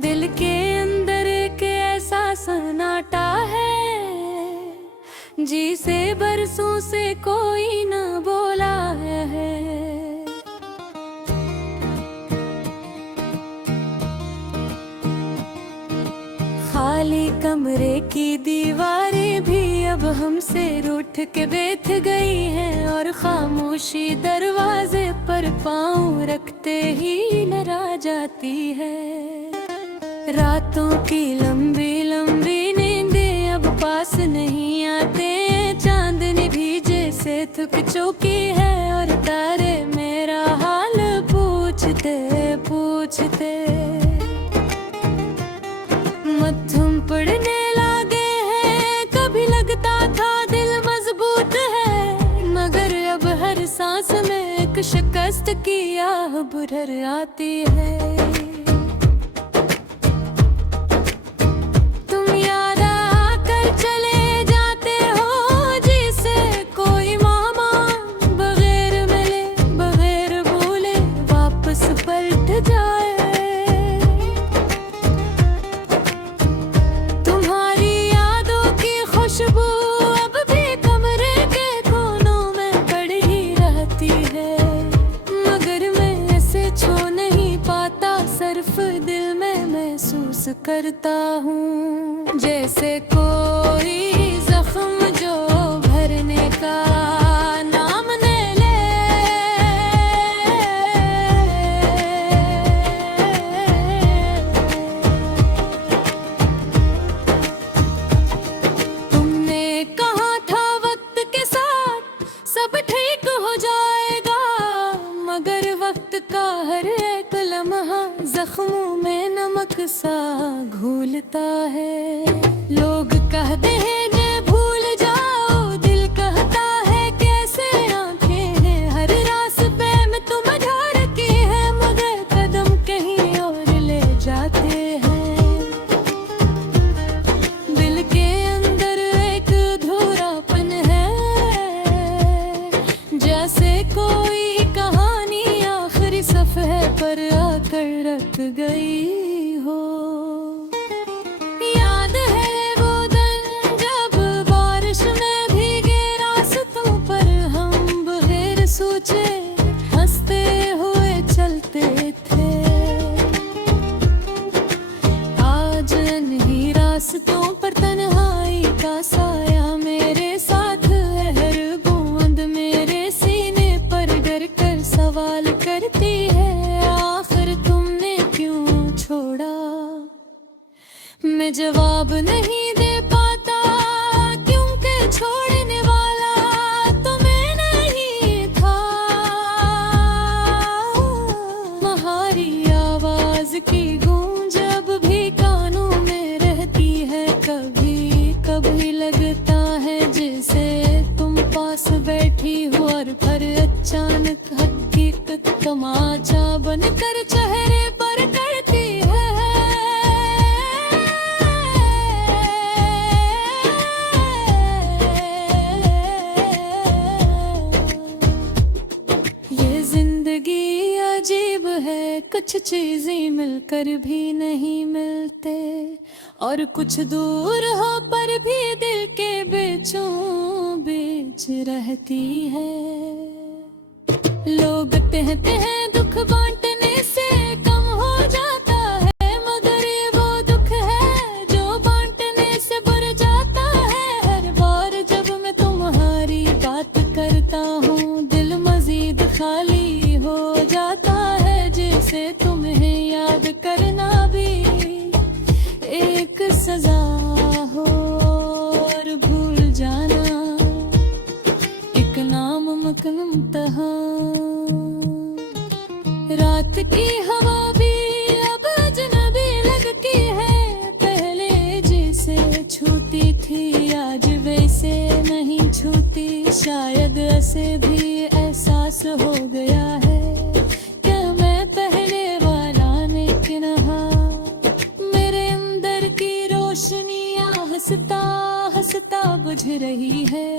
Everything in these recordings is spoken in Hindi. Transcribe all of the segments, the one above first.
दिल के अंदर एक ऐसा सन्नाटा है जिसे बरसों से कोई न बोला है। खाली कमरे की दीवारें भी अब हमसे रूठ के बैठ गई हैं और खामोशी दरवाजे पर पाँव रखते ही डरा जाती है। रातों की लंबी लंबी नींदें अब पास नहीं आते, चांदनी भी जैसे थक चुकी है और तारे मेरा हाल पूछते पूछते मत्थम पड़ने लगे हैं। कभी लगता था दिल मजबूत है, मगर अब हर सांस में एक शिकस्त की आह बुरर आती है। दिल में महसूस करता हूँ जैसे कोई जख्म जो भरने का नाम न ले। तुमने कहा था वक्त के साथ सब ठीक हो जाएगा, मगर वक्त का हर एक लम्हा जख्मों में नमक सा घुलता है। लोग कहते हैं कि भूल जाओ, दिल कहता है कैसे आंखें हैं हर रास्ते में तुम ढार की है, मगर कदम कहीं और ले जाते हैं। दिल के अंदर एक अधूरापन है, जैसे कोई कहानी आखिरी सफ़े पर आकर रख गई हो। याद है वो दिन जब बारिश में भीगे रास्तों पर हम बगैर सोचे हंसते हुए चलते थे। आज नहीं रास्तों पर तन्हाई का साया मेरे साथ है, हर बूंद मेरे सीने पर गर कर सवाल करती है, मैं जवाब नहीं दे पाता क्योंकि छोड़ने वाला तो मैं नहीं था। तुम्हारी आवाज की गूंज अब भी कानों में रहती है, कभी कभी लगता है जैसे तुम पास बैठी हो और फिर अचानक हकीकत तमाचा बनकर चेहरे पर करती है। अजीब है, कुछ चीजें मिलकर भी नहीं मिलते और कुछ दूर हो पर भी दिल के बीचों बीच रहती है। लोग कहते हैं दुख बांटने से कम हो जाता है, मगर ये वो दुख है जो बांटने से बढ़ जाता है। हर बार जब मैं तुम्हारी बात करता हूँ दिल मजीद खाली हो जाता है, जैसे तुम्हें याद करना भी एक सजा हो और भूल जाना एक नामुमकिन इम्तिहान। रात की हवा भी अब अजनबी लगती है, पहले जैसे छूती थी आज वैसे नहीं छूती। शायद ऐसे भी एहसास हो गया है कि मैं पहले वाला नहीं रहा। मेरे अंदर की रोशनियाँ हंसता हंसता बुझ रही है,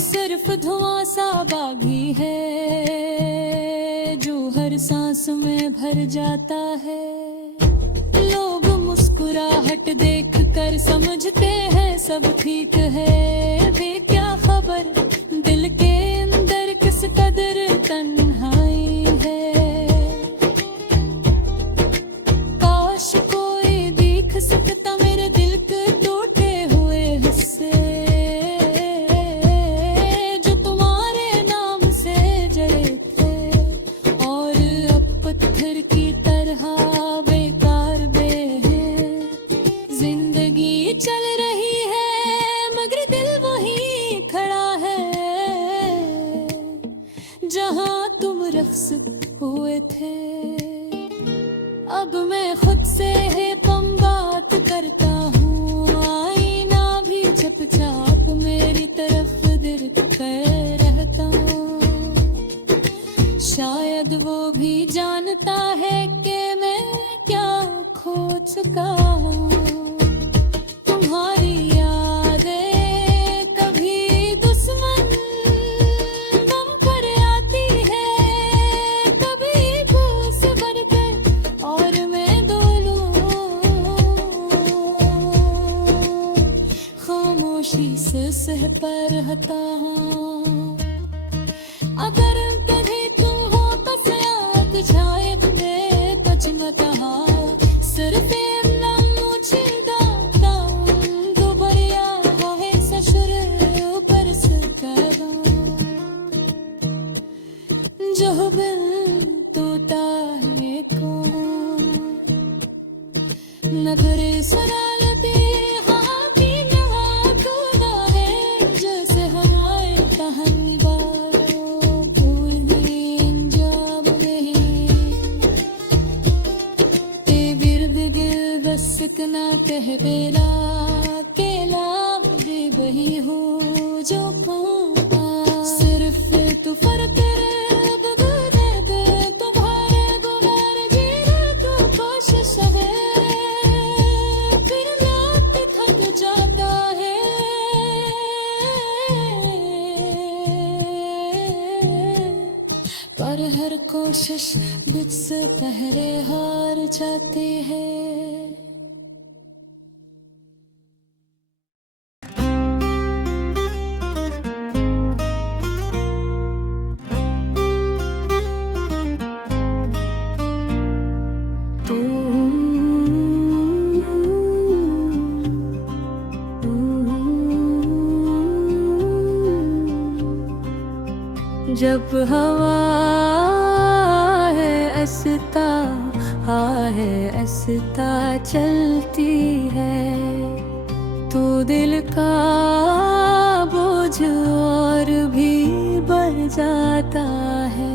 सिर्फ धुआं सा बागी है जो हर सांस में भर जाता है। मुस्कुराहट देख कर समझते हैं सब ठीक है, वे क्या खबर दिल के अंदर किस कदर तन्हाई है। काश कोई देख सकता मेरे दिल के टूटे हुए हिस्से, जो तुम्हारे नाम से जले थे और अब पत्थर की तरह बेकार दे हैं। जिंदगी चल रही है मगर दिल वही खड़ा है जहां तुम रक्स हुए थे। अब मैं खुद से है कम बात करता हूँ, आईना भी चुपचाप मेरी तरफ देखते रहता हूँ। शायद वो भी जानता है कि मैं क्या खो चुका हूँ। तुम्हारी यादें कभी दुश्मन गम पर आती है, कभी भूल से बढ़कर और मैं डोलूं। खामोशी से सह पर रहता हूँ। अगर कभी तुम हो तो शायद शायद मैं कुछ न कहा, सिर्फ जो बिल टूटा है कौन नखरे सरालते हाथी नहा कूदा है, जैसे हवाए तहबारों कोई अंजाम नहीं। ते बिर्द गिल बस इतना कह बेला केला भी वही हो जो पाऊं। सिर्फ तू फर्क पर हर कोशिश मुझसे पहले हार जाती है। जब हवा है ऐसता है ऐसता चलती है, तो दिल का बोझ और भी बढ़ जाता है।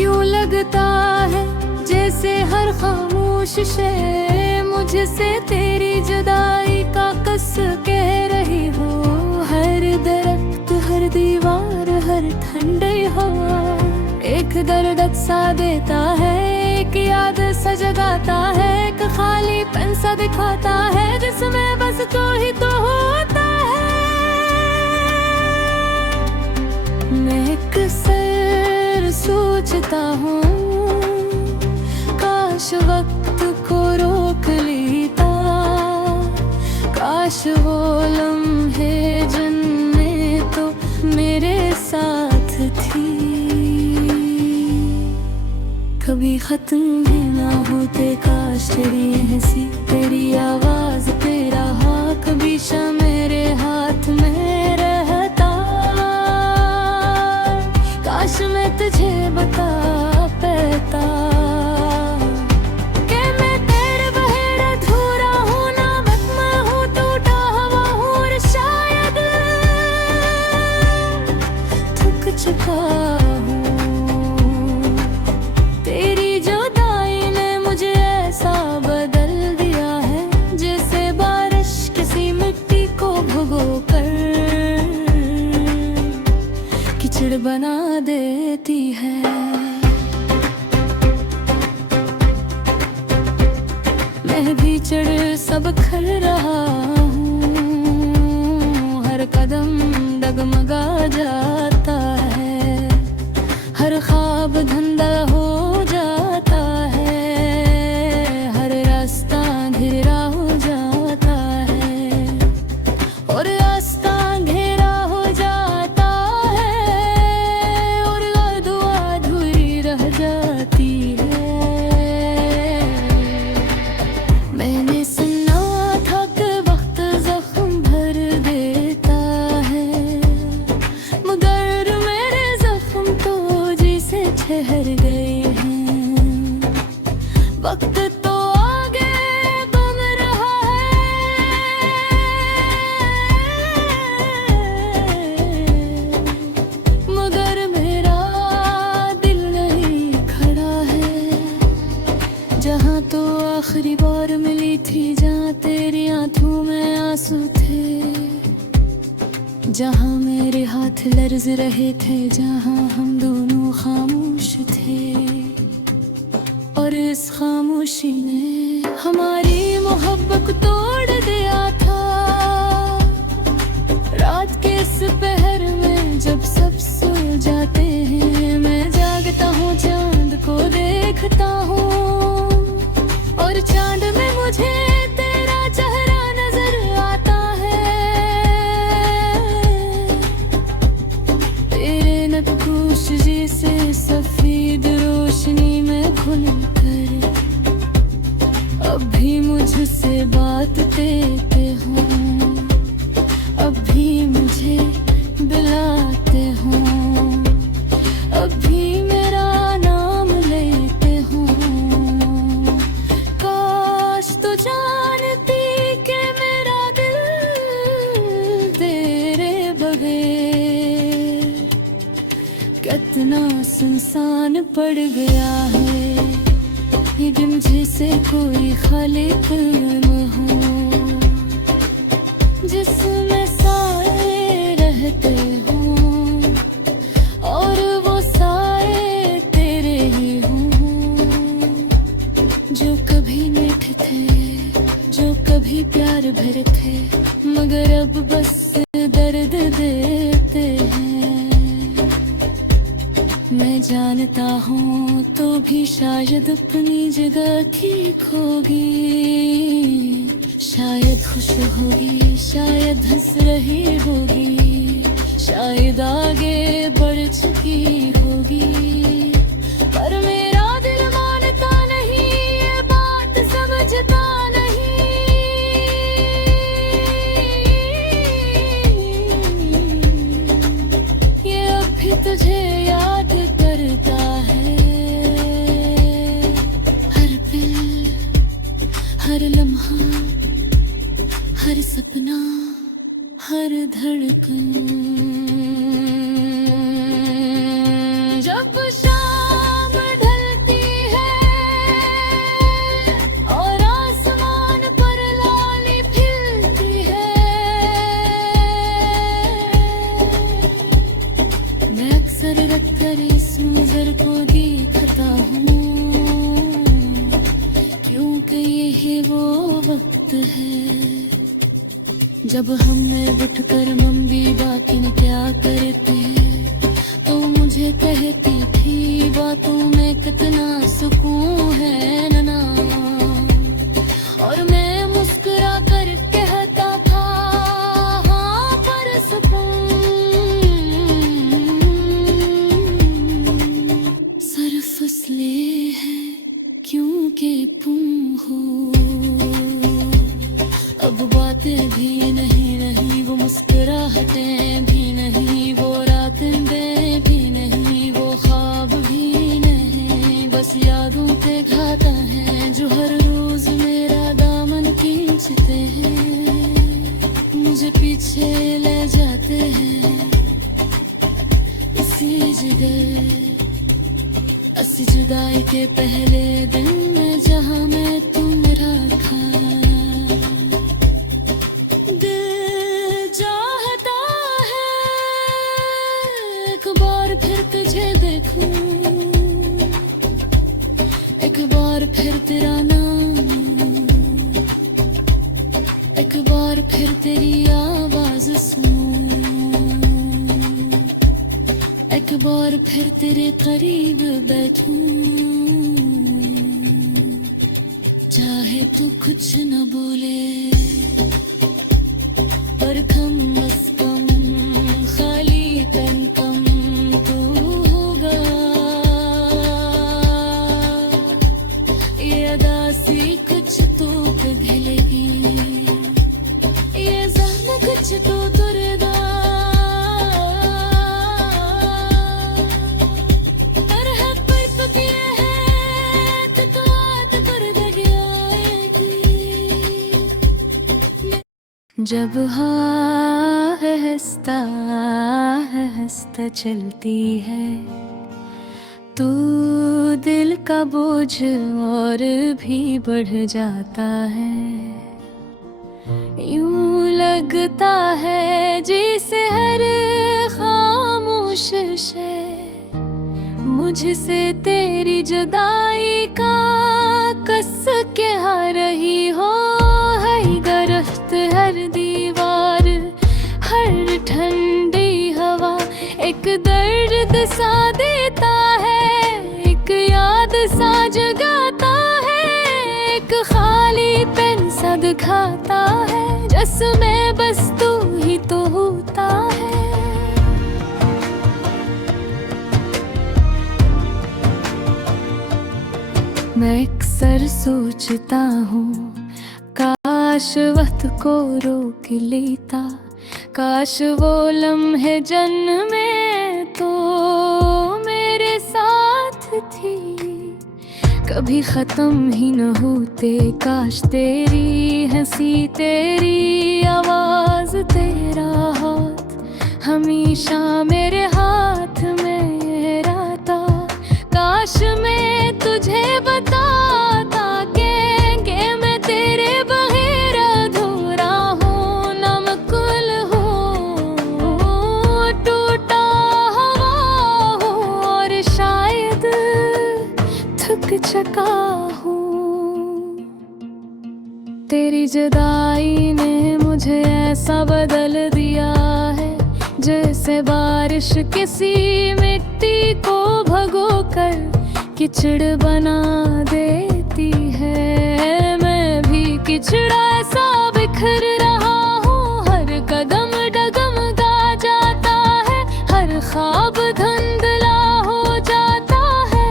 यूं लगता है जैसे हर खामोश शे मुझसे तेरी जुदाई का कस कह रही हो। हर दरख्त हर दीवार हर ठंडी हवा एक दर्द सा देता है, एक याद सा जगाता है, एक खालीपन सा दिखाता है जिसमें बस तू ही तो होता है। मैं अक्सर सोचता हूँ काश वक्त को रोक लेता, काश वो लम्हे जिनमें तो मेरे साथ थी कभी खत्म भी ना होते। काश तेरी हंसी तेरी आवाज तेरा हाँ कभी मेरे हाथ में रहता। काश मैं तुझे बता पाता कि मैं तेरे बगैर अधूरा हूँ, ना बस मैं हूँ टूटा हवा हूँ और शायद थक चुका हूँ। तेरी जुदाई ने मुझे ऐसा बदल दिया है जैसे बारिश किसी मिट्टी को भिगो कर कीचड़ बना देती है। मैं भी चढ़ सब खर रहा हूँ, हर कदम डगमगा जाता है, हर ख्वाब धुंधला हो जाता है। तेरी आंखों में आंसू थे, जहाँ मेरे हाथ लर्ज रहे थे, जहाँ हम दोनों खामोश थे। और इस खामोशी ने हमारी मोहब्बत को तोड़ दिया था। रात के इस पहर में जब सब सो जाते हैं, मैं जागता हूँ, चांद को देखता हूँ, और चांद में मुझे तेरा चेहरा नजर आता है। तेरे नक्काश जैसे सफेद रोशनी में घुल कर अब भी मुझसे बात करते हो, अब भी मुझे बुलाते हो, अब भी मेरा नाम लेते हो। काश तो जानती कि मेरा दिल तेरे बगैर कितना सुनसान पड़ गया है। ये दिन जैसे कोई खालिक हो, जिसमें सारे रहते हों, और वो सारे तेरे ही हों, जो कभी मीठे थे, जो कभी प्यार भरे थे, मगर अब बस दर्द देते हैं। मैं जानता हूँ तो भी शायद अपनी जगह ठीक होगी, शायद खुश होगी, शायद हंस रही होगी, शायद आगे बढ़ चुकी होगी, पर मेरा दिल मानता नहीं, ये बात समझता नहीं। ये अब भी तुझे याद करता है, हर पल, हर लम्हा, हर सपना, हर धड़कन। जब शाम ढलती है और आसमान पर लाली खिलती है, मैं अक्सर रखकर इस मंजर को देखता हूँ, क्योंकि यही वो वक्त है जब हमें उठकर मम्मी बाकी न क्या करते, तो मुझे कहती थी बातों में कितना सुकून है नना, और मैं मुस्कुरा कर कहता था हाँ पर सुकून सिर्फ इसलिए है क्योंकि तुम हो। अब बातें भी नहीं रही, वो मुस्कुराहटें भी नहीं, वो रातें भी नहीं, वो ख्वाब भी नहीं, बस यादों के घाटा हैं जो हर रोज मेरा दामन खींचते हैं, मुझे पीछे ले जाते हैं इसी जगह, इसी जुदाई के पहले दिन में जहाँ मैं तुम रखा। फिर तुझे देखूं, एक बार फिर तेरा नाम, एक बार फिर तेरी आवाज सुनूं, एक बार फिर तेरे करीब बैठूं, चाहे तू कुछ न बोले पर कम अज़ कम खाली तन कम कुछ तो पिघलेगी, ये ज़हन कुछ तो दुर्गा, पर है पर पकी है तो आत कर दगियाएगी। जब हाँ हंसता हंसता चलती है, तू दिल का बोझ और भी बढ़ जाता है। लगता है जैसे हर खामोश शे मुझसे तेरी जुदाई का कस के आ रही हो। हर दरख्त हर दीवार हर ठंडी हवा एक दर्द सा देता है, एक याद सा जगाता है, एक खाली पेन सा दिखाता है जिसमें बस तू ही तो होता है। मैं अक्सर सोचता हूँ काश वक्त को रोक लेता, काश वो लम्हे जन्मे तो मेरे साथ थी, कभी खत्म ही न होते। काश तेरी हंसी तेरी आवाज तेरा हाथ हमेशा मेरे हाथ में रहता। काश मैं तुझे बताता कि मैं तेरे बगैर अधूरा हूँ, नमकुल हूँ, टूटा हुआ हूँ और शायद थक चुका हूँ। तेरी जुदाई ने मुझे ऐसा बदल दिया है जैसे बारिश किसी मिट्टी को भगोकर कीचड़ बना देती है। मैं भी कीचड़ा सा बिखर रहा हूँ, हर कदम डगमगा जाता है, हर ख्वाब धुंधला हो जाता है,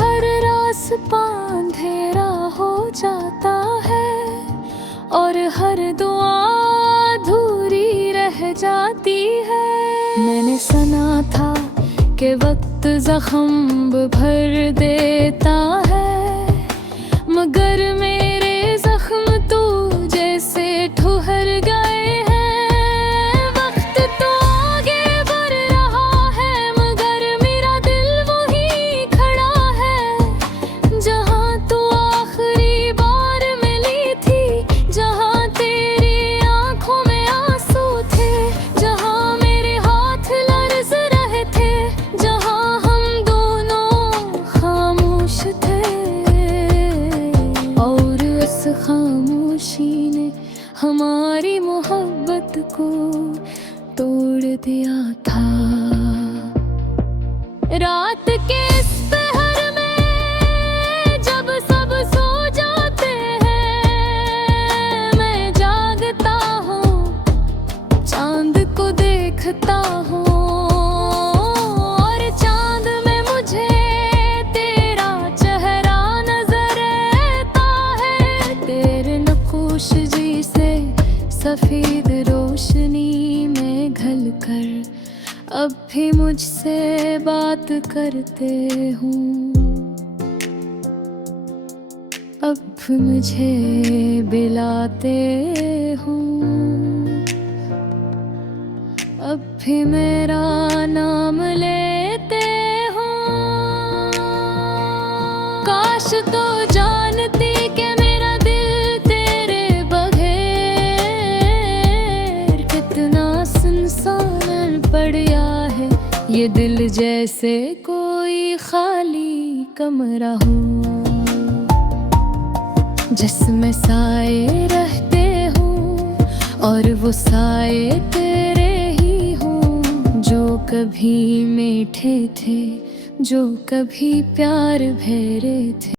हर रास्ता अंधेरा हो जाता है और हर दुआ अधूरी रह जाती है। मैंने सुना था कि वक्त जख्म भर देता है, मगर मेरे जख्म तो जैसे ठुहर गए हैं। वक्त तो आगे बढ़ रहा है मगर मेरा दिल वहीं खड़ा है, जहाँ तू आखिरी बार मिली थी, जहाँ तेरी आंखों में आंसू थे, जहाँ मेरे हाथ लर्ज रहे थे, जहाँ हम दोनों खामोश थे। और उस खामोशी ने हमारी मोहब्बत को तोड़ दिया था। रात के इस पहर में जब सब सो जाते हैं, मैं जागता हूँ, चांद को देखता हूँ और चांद में मुझे तेरा चेहरा नजर आता है। तेरे नक्श जी से सफेद रोशनी में ढल कर अब भी मुझसे बात करते हूँ, अब मुझे बुलाते हूँ, अब भी मेरा नाम लेते हूँ। काश तो जानती कि मेरा दिल तेरे बगैर कितना सुनसान पड़ गया है। ये दिल जैसे कोई खाली कमरा हो जिसमें साए रहते हों और वो साए तेरे ही हों, जो कभी मीठे थे, जो कभी प्यार भरे थे।